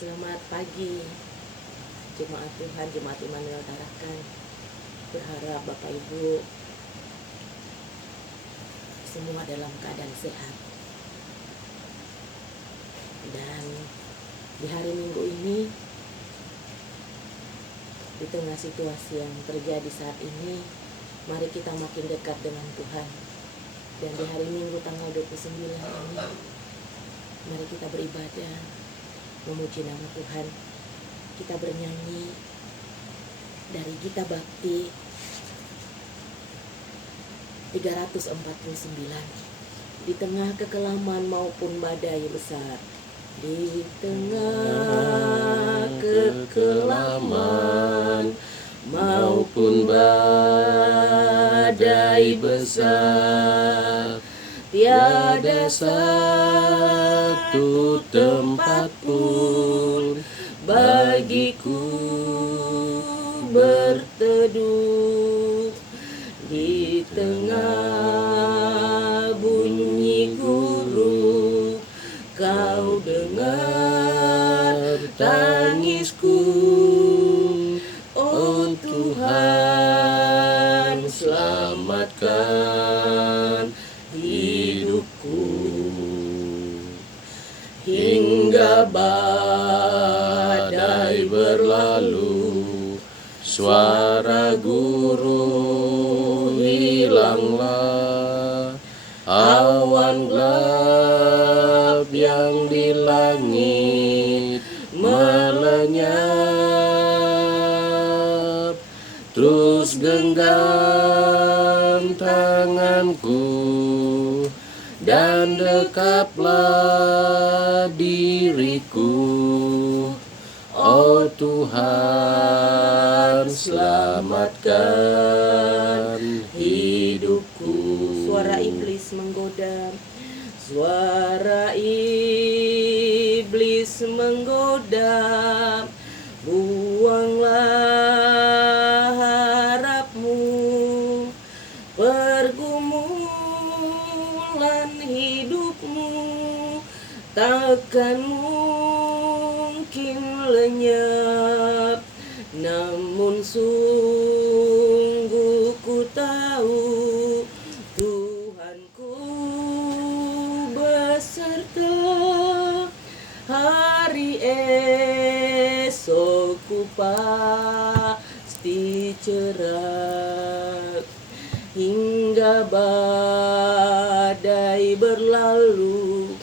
Selamat pagi jemaat Tuhan, jemaat Immanuel Tarakan. Berharap Bapak Ibu semua dalam keadaan sehat. Dan di hari Minggu ini, di tengah situasi yang terjadi saat ini, mari kita makin dekat dengan Tuhan. Dan di hari Minggu tanggal 29 ini, mari kita beribadah, memuji nama Tuhan. Kita bernyanyi dari Gita Bakti 349. Di tengah kekelaman maupun badai besar, di tengah kekelaman maupun badai besar, tiada satu tempat pun bagiku berteduh. Di tengah bunyi guru, kau dengar tangisku. Oh Tuhan, selamatkan hidupku. Hingga badai berlalu, suara guru hilanglah. Awan gelap yang di langit melenyap. Terus genggam tanganku dan dekaplah diriku. Oh Tuhan, selamatkan hidupku. Suara iblis menggoda, suara iblis menggoda. Buanglah harapmu, pergumulan hidupmu takkan mungkin lenyap. Namun sungguh ku tahu Tuhanku beserta. Hari esokku pasti cerah. Hingga badai berlalu,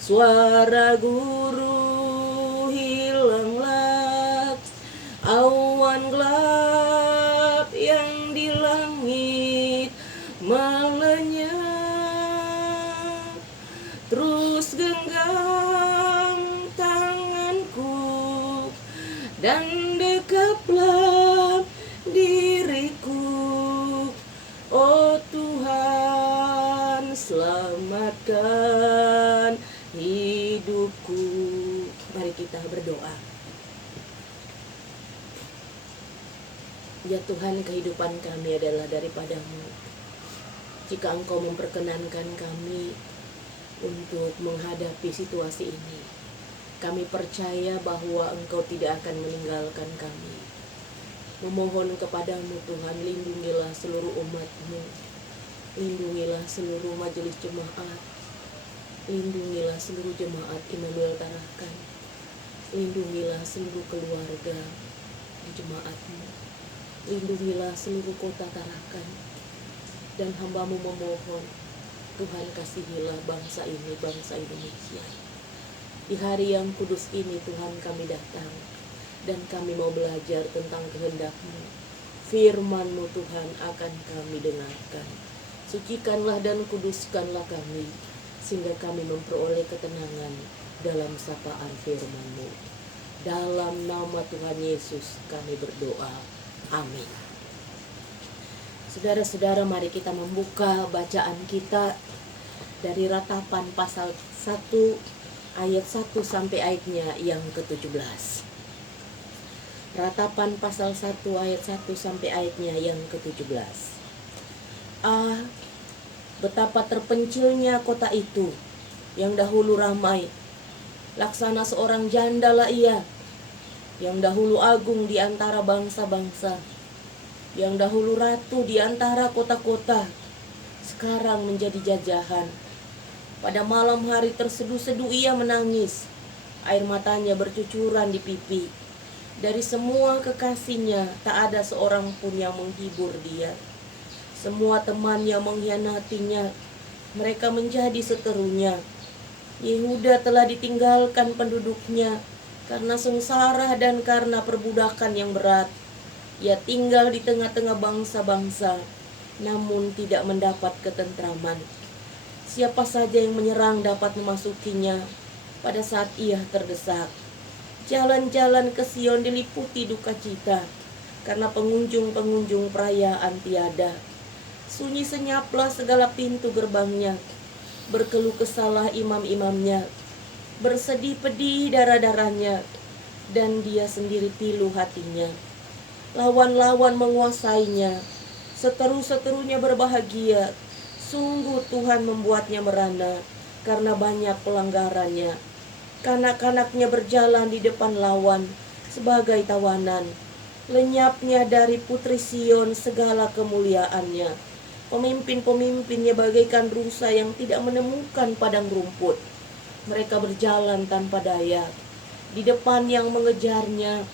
suara guru hilanglah. Awan gelap yang di langit melenyap. Terus genggam tanganku dan dekaplah diriku. Oh Tuhan, selamatkan hidupku. Mari kita berdoa. Ya Tuhan, kehidupan kami adalah daripada-Mu. Jika Engkau memperkenankan kami untuk menghadapi situasi ini, kami percaya bahwa Engkau tidak akan meninggalkan kami. Memohon kepadamu Tuhan, lindungilah seluruh umat-Mu, lindungilah seluruh majelis jemaat, lindungilah seluruh jemaat Immanuel Tarakan, lindungilah seluruh keluarga di jemaat-Mu, lindungilah seluruh kota Tarakan. Dan hamba-Mu memohon, Tuhan kasihilah bangsa ini, bangsa Indonesia. Di hari yang kudus ini Tuhan kami datang, dan kami mau belajar tentang kehendak-Mu. Firman-Mu Tuhan akan kami dengarkan. Sucikanlah dan kuduskanlah kami, sehingga kami memperoleh ketenangan dalam sapaan firman-Mu. Dalam nama Tuhan Yesus kami berdoa. Amin. Saudara-saudara, mari kita membuka bacaan kita dari Ratapan pasal 1 ayat 1 sampai ayatnya yang ke-17. Ratapan pasal 1 ayat 1 sampai ayatnya yang ke-17. Betapa terpencilnya kota itu yang dahulu ramai, Laksana seorang janda lah ia, yang dahulu agung di antara bangsa-bangsa, yang dahulu ratu di antara kota-kota, sekarang menjadi jajahan. Pada malam hari terseduh-seduh ia menangis, air matanya bercucuran di pipi. Dari semua kekasihnya tak ada seorang pun yang menghibur dia. Semua temannya mengkhianatinya, mereka menjadi seterunya. Yehuda telah ditinggalkan penduduknya karena sengsara dan karena perbudakan yang berat. Ia tinggal di tengah-tengah bangsa-bangsa, namun tidak mendapat ketentraman. Siapa saja yang menyerang dapat memasukinya pada saat ia terdesak. Jalan-jalan ke Sion diliputi duka cita, karena pengunjung-pengunjung perayaan tiada. Sunyi senyaplah segala pintu gerbangnya, berkeluh kesahlah imam-imamnya, bersedih pedih darah-darahnya, dan dia sendiri pilu hatinya. Lawan-lawan menguasainya, seteru-seterunya berbahagia. Sungguh Tuhan membuatnya merana karena banyak pelanggarannya. Kanak-kanaknya berjalan di depan lawan sebagai tawanan. Lenyapnya dari putri Sion segala kemuliaannya. Pemimpin-pemimpinnya bagaikan rusa yang tidak menemukan padang rumput. Mereka berjalan tanpa daya. Di depan yang mengejarnya,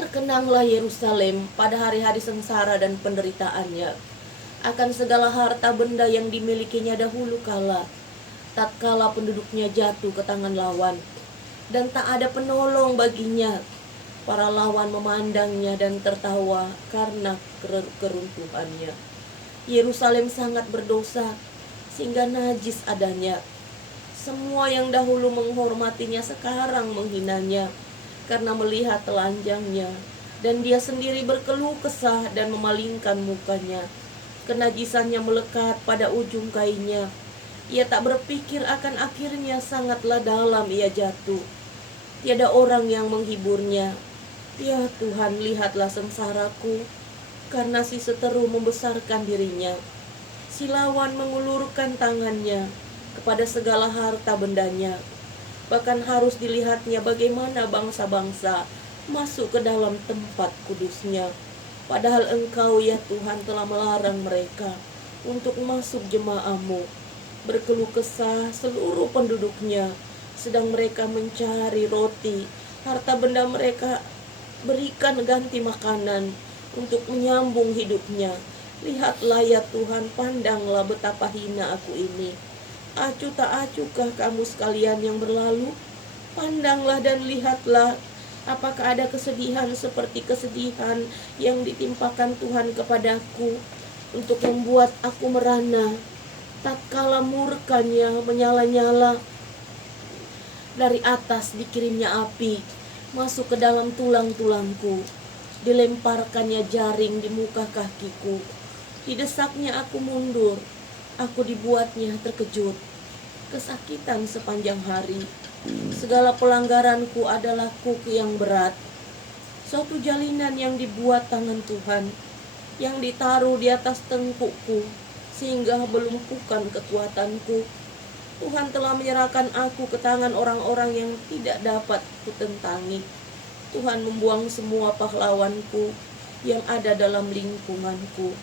terkenanglah Yerusalem pada hari-hari sengsara dan penderitaannya, akan segala harta benda yang dimilikinya dahulu kala, tatkala penduduknya jatuh ke tangan lawan, dan tak ada penolong baginya. Para lawan memandangnya dan tertawa karena keruntuhannya. Yerusalem sangat berdosa, sehingga najis adanya. Semua yang dahulu menghormatinya sekarang menghinanya, karena melihat telanjangnya, dan dia sendiri berkeluh kesah dan memalingkan mukanya. Kenajisannya melekat pada ujung kainnya. Ia tak berpikir akan akhirnya, sangatlah dalam ia jatuh. Tiada orang yang menghiburnya. Ya Tuhan, lihatlah sengsaraku, karena si seteru membesarkan dirinya. Si lawan mengulurkan tangannya kepada segala harta bendanya. Bahkan harus dilihatnya bagaimana bangsa-bangsa masuk ke dalam tempat kudusnya. Padahal Engkau ya Tuhan telah melarang mereka untuk masuk jemaah-Mu. Berkeluh kesah seluruh penduduknya, sedang mereka mencari roti. Harta benda mereka berikan ganti makanan untuk menyambung hidupnya. Lihatlah ya Tuhan, pandanglah betapa hina aku ini. Acuh tak acuhkah kamu sekalian yang berlalu? Pandanglah dan lihatlah, apakah ada kesedihan seperti kesedihan yang ditimpakan Tuhan kepadaku, untuk membuat aku merana. Tatkala murkanya menyala-nyala, dari atas dikirimnya api masuk ke dalam tulang-tulangku. Dilemparkannya jaring di muka kakiku. Didesaknya aku mundur. Aku dibuatnya terkejut. Kesakitan sepanjang hari. Segala pelanggaranku adalah kuku yang berat. Suatu jalinan yang dibuat tangan Tuhan, yang ditaruh di atas tengkukku, sehingga melumpuhkan kekuatanku. Tuhan telah menyerahkan aku ke tangan orang-orang yang tidak dapat kutentangi. Tuhan membuang semua pahlawanku yang ada dalam lingkunganku.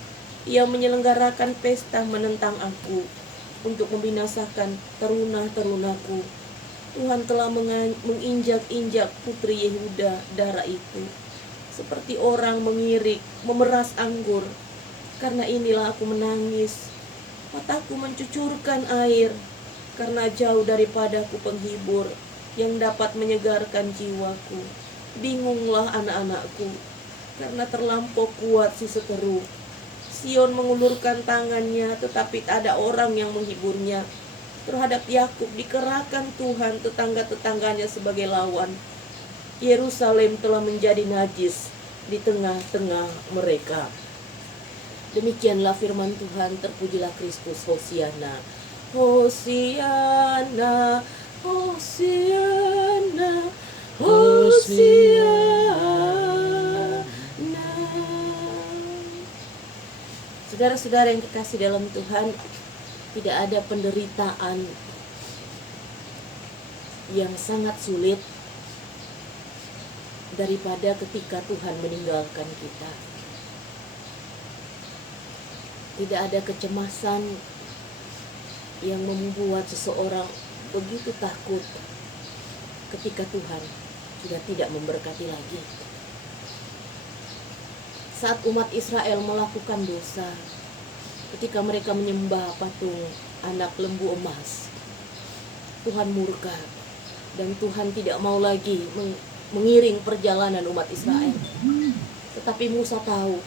Ia menyelenggarakan pesta menentang aku untuk membinasakan teruna-terunaku. Tuhan telah menginjak-injak putri Yehuda darah itu, seperti orang mengirik, memeras anggur. Karena inilah aku menangis, mataku mencucurkan air, karena jauh daripadaku penghibur yang dapat menyegarkan jiwaku. Bingunglah anak-anakku, karena terlampau kuat si seteru. Sion mengulurkan tangannya, tetapi tak ada orang yang menghiburnya. Terhadap Yakub dikerahkan Tuhan tetangga-tetangganya sebagai lawan. Yerusalem telah menjadi najis di tengah-tengah mereka. Demikianlah firman Tuhan. Terpujilah Kristus. Hosiana, Hosiana, Hosiana, Hosiana. Saudara-saudara yang dikasih dalam Tuhan, tidak ada penderitaan yang sangat sulit daripada ketika Tuhan meninggalkan kita. Tidak ada kecemasan yang membuat seseorang begitu takut ketika Tuhan sudah tidak memberkati lagi. Saat umat Israel melakukan dosa, ketika mereka menyembah patung anak lembu emas, Tuhan murka dan Tuhan tidak mau lagi mengiring perjalanan umat Israel. Tetapi Musa tahu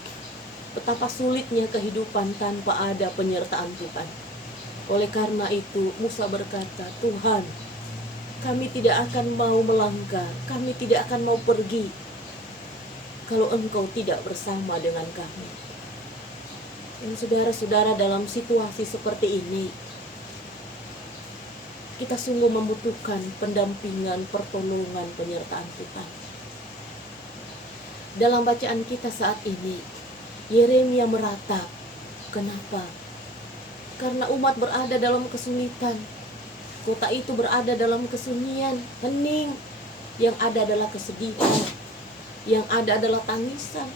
betapa sulitnya kehidupan tanpa ada penyertaan Tuhan. Oleh karena itu Musa berkata, Tuhan, kami tidak akan mau melangkah, kami tidak akan mau pergi kalau Engkau tidak bersama dengan kami. Dan saudara-saudara, dalam situasi seperti ini, kita sungguh membutuhkan pendampingan, pertolongan, penyertaan Tuhan. Dalam bacaan kita saat ini, Yeremia meratap. Kenapa? Karena umat berada dalam kesulitan. Kota itu berada dalam kesunyian, hening. Yang ada adalah kesedihan, yang ada adalah tangisan,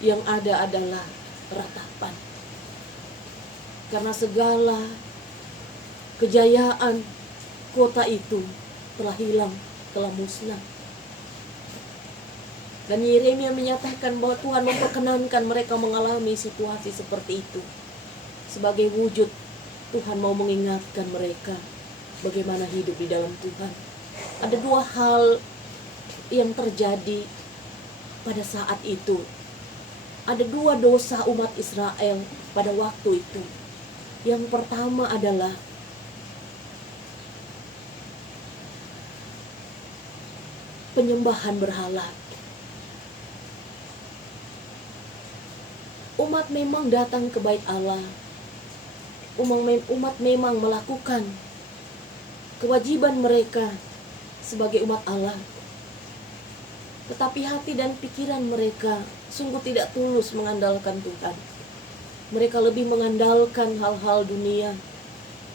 yang ada adalah ratapan. Karena segala kejayaan kota itu telah hilang, telah musnah. Dan Yeremia menyatakan bahwa Tuhan memperkenankan mereka mengalami situasi seperti itu. Sebagai wujud Tuhan mau mengingatkan mereka bagaimana hidup di dalam Tuhan. Ada dua hal yang terjadi pada saat itu. Ada dua dosa umat Israel pada waktu itu. Yang pertama adalah penyembahan berhala. Umat memang datang ke bait Allah. Umat memang melakukan kewajiban mereka sebagai umat Allah. Tetapi hati dan pikiran mereka sungguh tidak tulus mengandalkan Tuhan. Mereka lebih mengandalkan hal-hal dunia.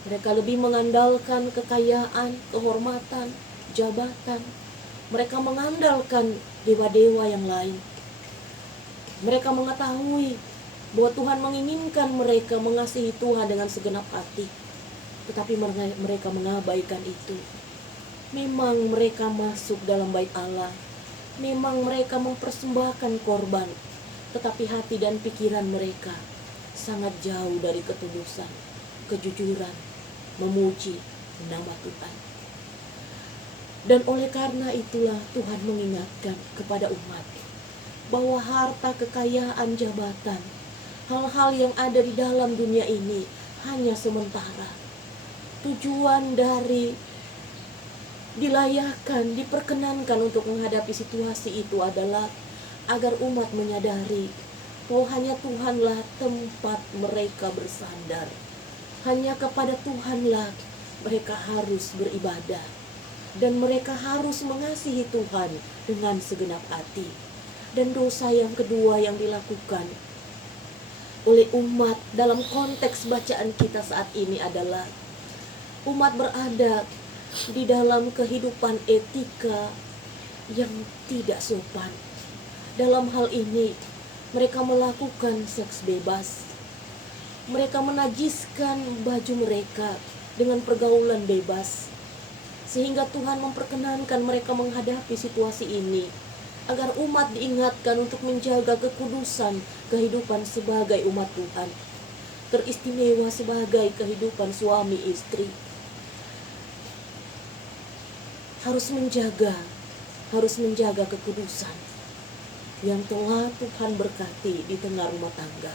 Mereka lebih mengandalkan kekayaan, kehormatan, jabatan. Mereka mengandalkan dewa-dewa yang lain. Mereka mengetahui bahwa Tuhan menginginkan mereka mengasihi Tuhan dengan segenap hati. Tetapi mereka mengabaikan itu. Memang mereka masuk dalam bait Allah. Memang mereka mempersembahkan korban. Tetapi hati dan pikiran mereka sangat jauh dari ketulusan, kejujuran, memuji nama Tuhan. Dan oleh karena itulah Tuhan mengingatkan kepada umat bahwa harta, kekayaan, jabatan, hal-hal yang ada di dalam dunia ini hanya sementara. Tujuan dari dilayakan, diperkenankan untuk menghadapi situasi itu adalah agar umat menyadari bahwa hanya Tuhanlah tempat mereka bersandar. Hanya kepada Tuhanlah mereka harus beribadah. Dan mereka harus mengasihi Tuhan dengan segenap hati. Dan dosa yang kedua yang dilakukan oleh umat dalam konteks bacaan kita saat ini adalah umat berada di dalam kehidupan etika yang tidak sopan. Dalam hal ini mereka melakukan seks bebas. Mereka menajiskan baju mereka dengan pergaulan bebas. Sehingga Tuhan memperkenankan mereka menghadapi situasi ini agar umat diingatkan untuk menjaga kekudusan kehidupan sebagai umat Tuhan, teristimewa sebagai kehidupan suami istri. Harus menjaga kekudusan yang telah Tuhan berkati di tengah rumah tangga.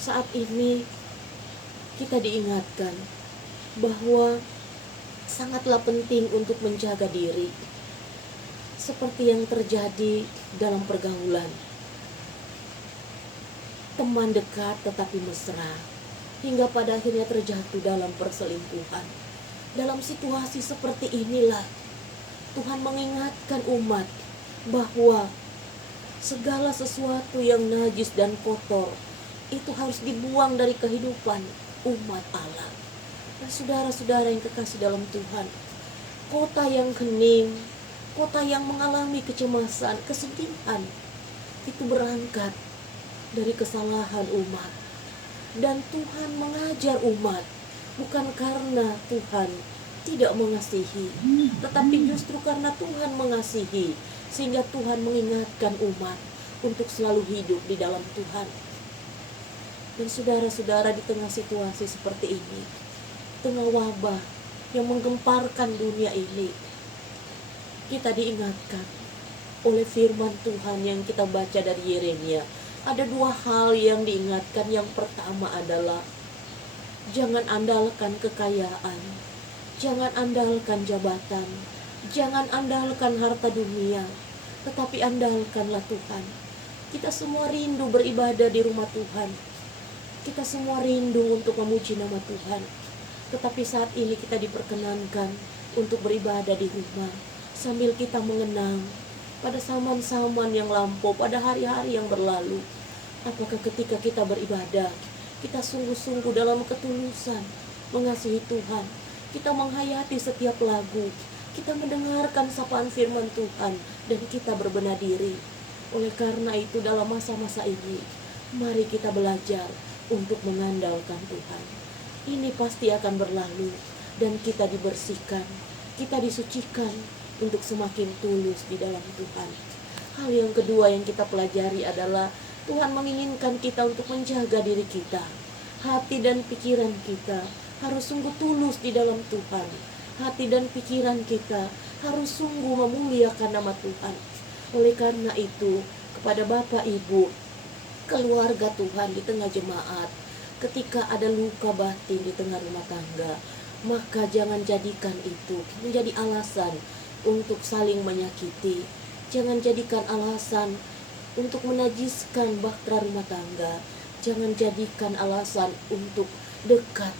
Saat ini kita diingatkan bahwa sangatlah penting untuk menjaga diri. Seperti yang terjadi dalam pergaulan. Teman dekat tetapi mesra. Hingga pada akhirnya terjatuh dalam perselingkuhan. Dalam situasi seperti inilah Tuhan mengingatkan umat bahwa segala sesuatu yang najis dan kotor itu harus dibuang dari kehidupan umat Allah. Dan saudara-saudara yang kekasih dalam Tuhan, kota yang hening, kota yang mengalami kecemasan, kesedihan, itu berangkat dari kesalahan umat. Dan Tuhan mengajar umat bukan karena Tuhan tidak mengasihi, tetapi justru karena Tuhan mengasihi, sehingga Tuhan mengingatkan umat untuk selalu hidup di dalam Tuhan. Dan saudara-saudara, di tengah situasi seperti ini, tengah wabah yang menggemparkan dunia ini, kita diingatkan oleh firman Tuhan yang kita baca dari Yeremia. Ada dua hal yang diingatkan. Yang pertama adalah jangan andalkan kekayaan, jangan andalkan jabatan, jangan andalkan harta dunia, tetapi andalkanlah Tuhan. Kita semua rindu beribadah di rumah Tuhan. Kita semua rindu untuk memuji nama Tuhan. Tetapi saat ini kita diperkenankan untuk beribadah di rumah sambil kita mengenang pada zaman-zaman yang lampau, pada hari-hari yang berlalu. Apakah ketika kita beribadah, kita sungguh-sungguh dalam ketulusan mengasihi Tuhan, kita menghayati setiap lagu, kita mendengarkan sapaan firman Tuhan, dan kita berbenah diri. Oleh karena itu, dalam masa-masa ini, mari kita belajar untuk mengandalkan Tuhan. Ini pasti akan berlalu, dan kita dibersihkan, kita disucikan untuk semakin tulus di dalam Tuhan. Hal yang kedua yang kita pelajari adalah Tuhan menginginkan kita untuk menjaga diri kita. Hati dan pikiran kita harus sungguh tulus di dalam Tuhan. Hati dan pikiran kita harus sungguh memuliakan nama Tuhan. Oleh karena itu, kepada Bapak Ibu, keluarga Tuhan di tengah jemaat, ketika ada luka batin di tengah rumah tangga, maka jangan jadikan itu menjadi alasan untuk saling menyakiti. Jangan jadikan alasan untuk menajiskan bahtera rumah tangga. Jangan jadikan alasan untuk dekat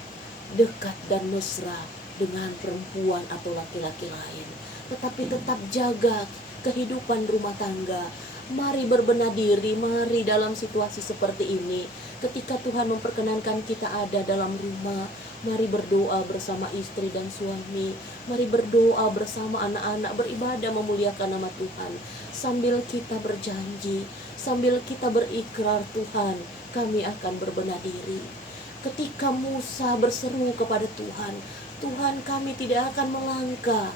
dan mesra dengan perempuan atau laki-laki lain. Tetapi tetap jaga kehidupan rumah tangga. Mari berbenah diri, mari dalam situasi seperti ini, ketika Tuhan memperkenankan kita ada dalam rumah, mari berdoa bersama istri dan suami. Mari berdoa bersama anak-anak, beribadah memuliakan nama Tuhan. Sambil kita berjanji, sambil kita berikrar, Tuhan, kami akan berbenah diri. Ketika Musa berseru kepada Tuhan, Tuhan, kami tidak akan melangkah,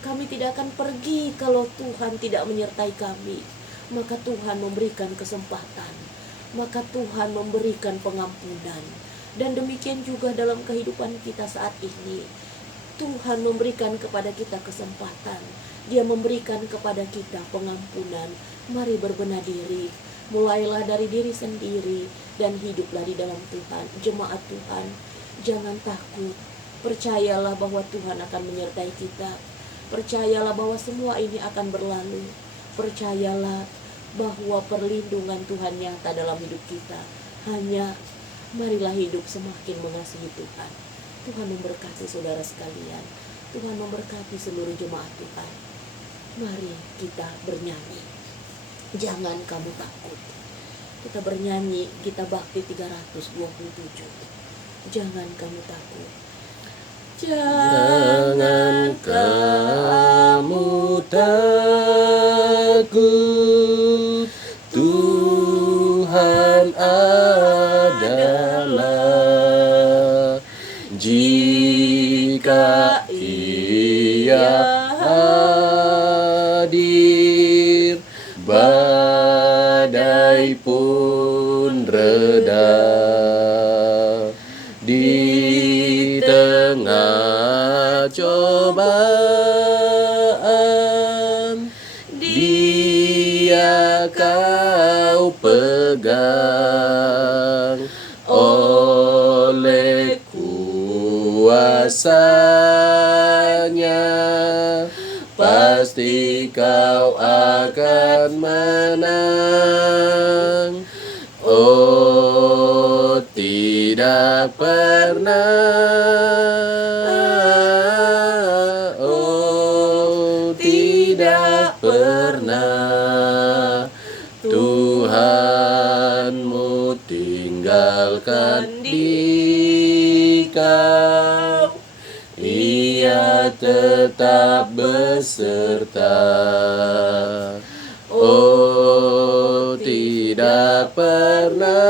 kami tidak akan pergi kalau Tuhan tidak menyertai kami. Maka Tuhan memberikan kesempatan, maka Tuhan memberikan pengampunan. Dan demikian juga dalam kehidupan kita saat ini, Tuhan memberikan kepada kita kesempatan. Dia memberikan kepada kita pengampunan. Mari berbenah diri, mulailah dari diri sendiri dan hiduplah di dalam Tuhan. Jemaat Tuhan, jangan takut. Percayalah bahwa Tuhan akan menyertai kita. Percayalah bahwa semua ini akan berlalu. Percayalah bahwa perlindungan Tuhan nyata dalam hidup kita. Hanya marilah hidup semakin mengasihi Tuhan. Tuhan memberkati saudara sekalian. Tuhan memberkati seluruh jemaat Tuhan. Mari kita bernyanyi. Jangan kamu takut. Kita bernyanyi, kita bakti 327. Jangan kamu takut. Jangan kamu takut, Tuhan adalah. Jika Ia hadir, badai pun reda. Di tengah cobaan, Dia kau pegang. Oleh kuasa-Nya pasti kau akan menang. Oh, tidak pernah, oh, tidak pernah Tuhanmu tinggalkan di kau. Ia tetap beserta. Oh, tidak pernah,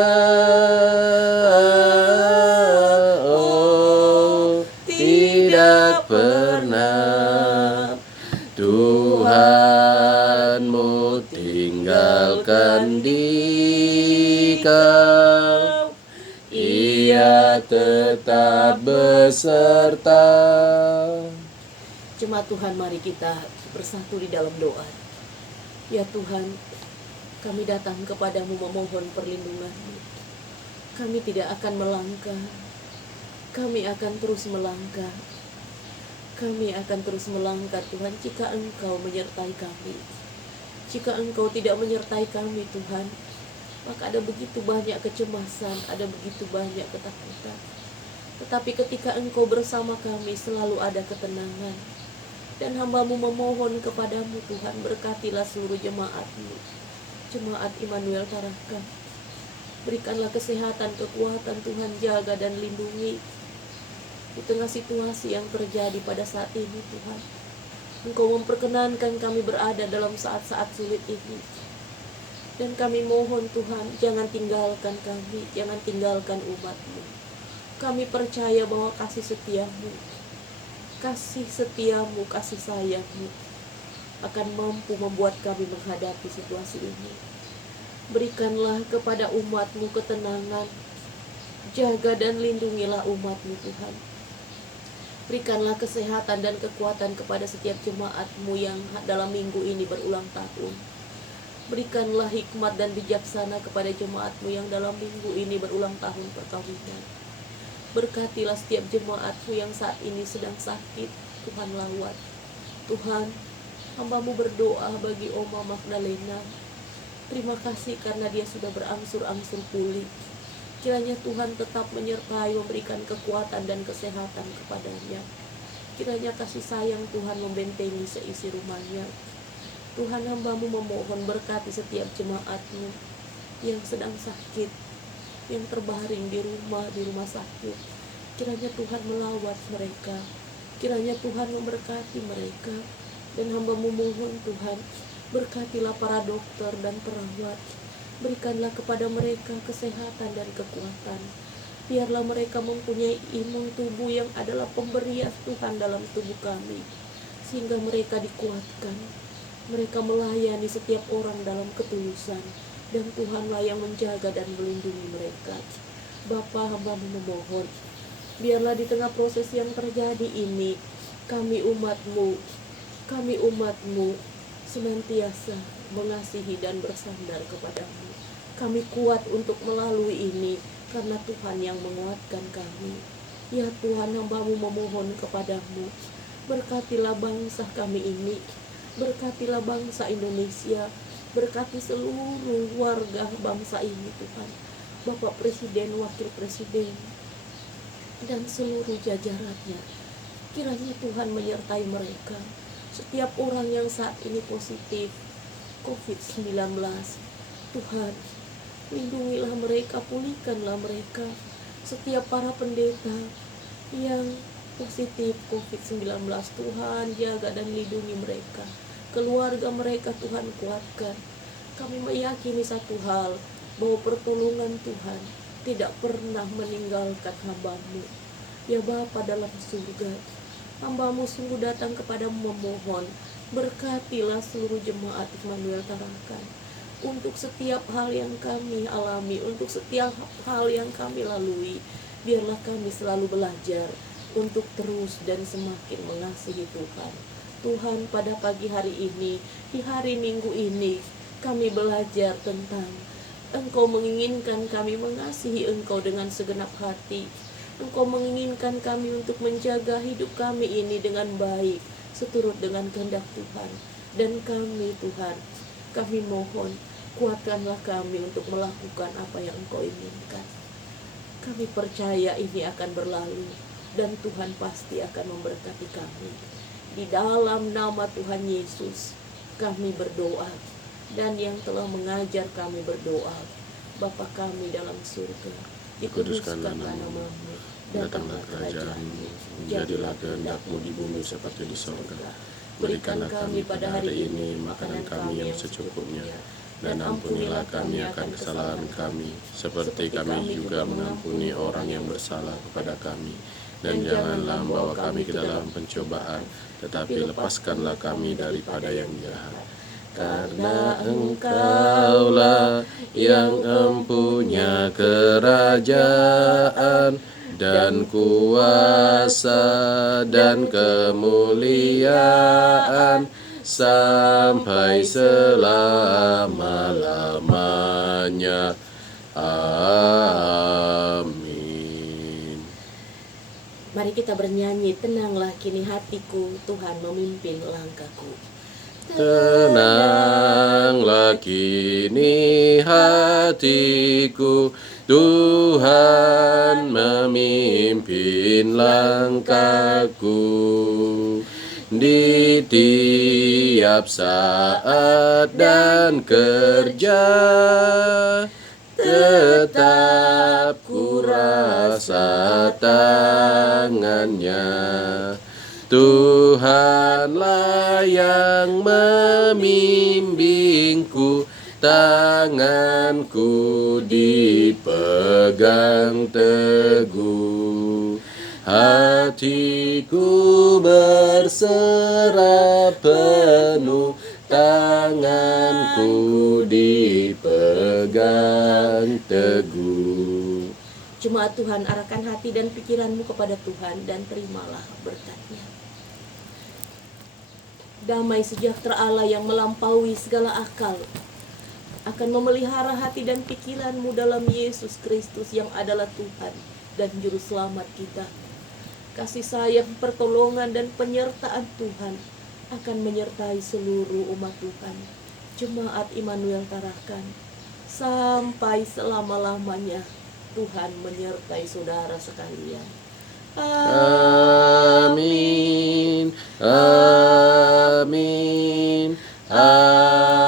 oh, tidak pernah Tuhanmu tinggalkan dikau. Ia tetap beserta. Jemaat Tuhan, mari kita bersatu di dalam doa. Ya Tuhan, kami datang kepadamu memohon perlindungan-Mu. Kami tidak akan melangkah, kami akan terus melangkah. Kami akan terus melangkah Tuhan jika Engkau menyertai kami. Jika Engkau tidak menyertai kami Tuhan, maka ada begitu banyak kecemasan, ada begitu banyak ketakutan. Tetapi ketika Engkau bersama kami selalu ada ketenangan. Dan hamba-Mu memohon kepadamu Tuhan, berkatilah seluruh jemaat-Mu, jemaat Immanuel Tarakan. Berikanlah kesehatan, kekuatan Tuhan, jaga dan lindungi di tengah situasi yang terjadi pada saat ini Tuhan. Engkau memperkenankan kami berada dalam saat-saat sulit ini. Dan kami mohon Tuhan, jangan tinggalkan kami, jangan tinggalkan umat-Mu. Kami percaya bahwa kasih setia-Mu, kasih setiamu, kasih sayangmu akan mampu membuat kami menghadapi situasi ini. Berikanlah kepada umatmu ketenangan, jaga dan lindungilah umatmu Tuhan. Berikanlah kesehatan dan kekuatan kepada setiap jemaatmu yang dalam minggu ini berulang tahun. Berikanlah hikmat dan bijaksana kepada jemaatmu yang dalam minggu ini berulang tahun perkawinan. Berkatilah setiap jemaatmu yang saat ini sedang sakit, Tuhan lawat. Tuhan, hamba-Mu berdoa bagi Oma Magdalena. Terima kasih karena dia sudah berangsur-angsur pulih. Kiranya Tuhan tetap menyertai, memberikan kekuatan dan kesehatan kepadanya. Kiranya kasih sayang Tuhan membentengi seisi rumahnya. Tuhan, hamba-Mu memohon berkati setiap jemaat-Mu yang sedang sakit, yang terbaring di rumah sakit. Kiranya Tuhan melawat mereka, kiranya Tuhan memberkati mereka. Dan hamba-Mu mohon Tuhan, berkatilah para dokter dan perawat. Berikanlah kepada mereka kesehatan dan kekuatan. Biarlah mereka mempunyai imun tubuh yang adalah pemberian Tuhan dalam tubuh kami, sehingga mereka dikuatkan. Mereka melayani setiap orang dalam ketulusan, dan Tuhanlah yang menjaga dan melindungi mereka. Bapa, hamba-Mu memohon, biarlah di tengah proses yang terjadi ini, kami umat-Mu senantiasa mengasihi dan bersandar kepada-Mu. Kami kuat untuk melalui ini, karena Tuhan yang menguatkan kami. Ya Tuhan, hamba-Mu memohon kepada-Mu, berkatilah bangsa kami ini, berkatilah bangsa Indonesia, berkati seluruh warga bangsa ini Tuhan. Bapak Presiden, Wakil Presiden, dan seluruh jajarannya. Kiranya Tuhan menyertai mereka. Setiap orang yang saat ini positif COVID-19, Tuhan, lindungilah mereka, pulihkanlah mereka. Setiap para pendeta yang positif COVID-19, Tuhan jaga dan lindungi mereka. Keluarga mereka Tuhan kuatkan. Kami meyakini satu hal, bahwa pertolongan Tuhan tidak pernah meninggalkan hamba-Mu. Ya Bapa dalam surga, hamba-Mu sungguh datang kepadamu memohon, berkatilah seluruh jemaat Immanuel Tarakan. Untuk setiap hal yang kami alami, untuk setiap hal yang kami lalui, biarlah kami selalu belajar untuk terus dan semakin mengasihi Tuhan. Tuhan, pada pagi hari ini, di hari Minggu ini, kami belajar tentang Engkau menginginkan kami mengasihi Engkau dengan segenap hati. Engkau menginginkan kami untuk menjaga hidup kami ini dengan baik, seturut dengan kehendak Tuhan. Dan kami Tuhan, kami mohon, kuatkanlah kami untuk melakukan apa yang Engkau inginkan. Kami percaya ini akan berlalu, dan Tuhan pasti akan memberkati kami. Di dalam nama Tuhan Yesus, kami berdoa. Dan yang telah mengajar kami berdoa, Bapa kami dalam surga, dikuduskanlah nama-Mu, Datanglah kerajaan-Mu, jadilah kehendak-Mu di bumi seperti di sorga. Berikanlah kami pada hari ini makanan kami yang secukupnya, dan ampunilah kami akan kesalahan kami, seperti kami juga mengampuni orang yang bersalah kepada kami. Dan janganlah membawa kami ke dalam pencobaan, tetapi lepaskanlah kami daripada yang jahat. Karena Engkaulah yang empunya kerajaan dan kuasa dan kemuliaan sampai selama-lamanya. Amin. Mari kita bernyanyi, tenanglah kini hatiku, Tuhan memimpin langkahku. Tenanglah kini hatiku, Tuhan memimpin langkahku. Di tiap saat dan kerja, tetap ku rasa tangannya. Tuhanlah yang membimbingku, tanganku dipegang teguh. Hatiku berserah penuh, tanganku dipegang teguh. Jemaat Tuhan, arahkan hati dan pikiranmu kepada Tuhan dan terimalah berkat-Nya. Damai sejahtera Allah yang melampaui segala akal akan memelihara hati dan pikiranmu dalam Yesus Kristus yang adalah Tuhan dan Juru Selamat kita. Kasih sayang, pertolongan, dan penyertaan Tuhan akan menyertai seluruh umat Tuhan, Jemaat Immanuel Tarakan, sampai selama-lamanya. Tuhan menyertai saudara sekalian. Amin. Amin. Amin.